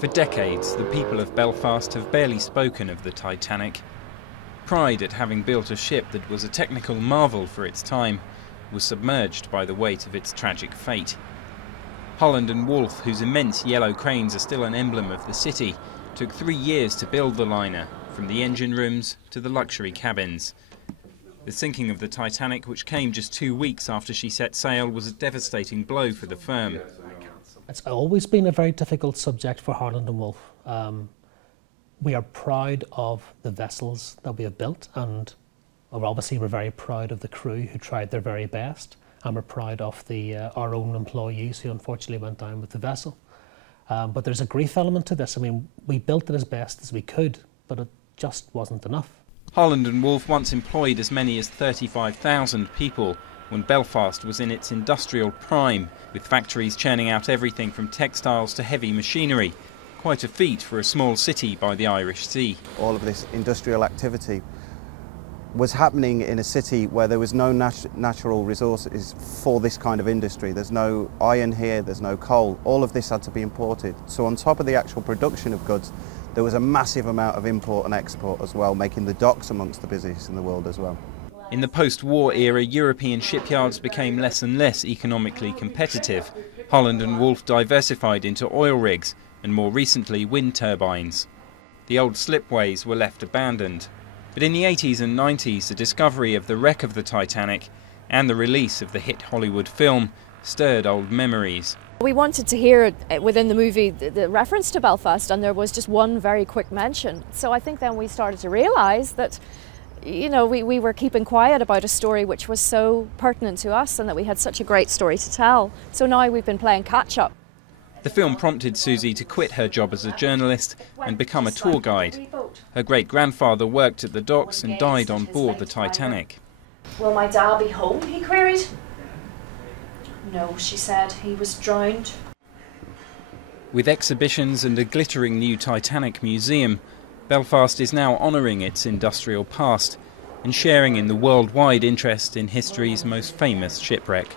For decades, the people of Belfast have barely spoken of the Titanic. Pride at having built a ship that was a technical marvel for its time was submerged by the weight of its tragic fate. Holland and Wolff, whose immense yellow cranes are still an emblem of the city, took 3 years to build the liner, from the engine rooms to the luxury cabins. The sinking of the Titanic, which came just 2 weeks after she set sail, was a devastating blow for the firm. It's always been a very difficult subject for Holland and Wolff. We are proud of the vessels that we have built, and obviously we're very proud of the crew who tried their very best, and we're proud of our own employees who unfortunately went down with the vessel. But there's a grief element to this. I mean, we built it as best as we could, but it just wasn't enough. Holland and Wolff once employed as many as 35,000 people when Belfast was in its industrial prime, with factories churning out everything from textiles to heavy machinery. Quite a feat for a small city by the Irish Sea. All of this industrial activity was happening in a city where there was no natural resources for this kind of industry. There's no iron here, there's no coal. All of this had to be imported. So on top of the actual production of goods, there was a massive amount of import and export as well, making the docks amongst the busiest in the world as well. In the post-war era, European shipyards became less and less economically competitive. Holland and Wolff diversified into oil rigs and more recently wind turbines. The old slipways were left abandoned. But in the 80s and 90s, the discovery of the wreck of the Titanic and the release of the hit Hollywood film stirred old memories. We wanted to hear within the movie the reference to Belfast, and there was just one very quick mention. So I think then we started to realise that, you know, we were keeping quiet about a story which was so pertinent to us and that we had such a great story to tell. So now we've been playing catch-up. The film prompted Susie to quit her job as a journalist and become a tour guide. Her great-grandfather worked at the docks and died on board the Titanic. "Will my dad be home?" he queried. "No," she said, "he was drowned." With exhibitions and a glittering new Titanic museum, Belfast is now honouring its industrial past and sharing in the worldwide interest in history's most famous shipwreck.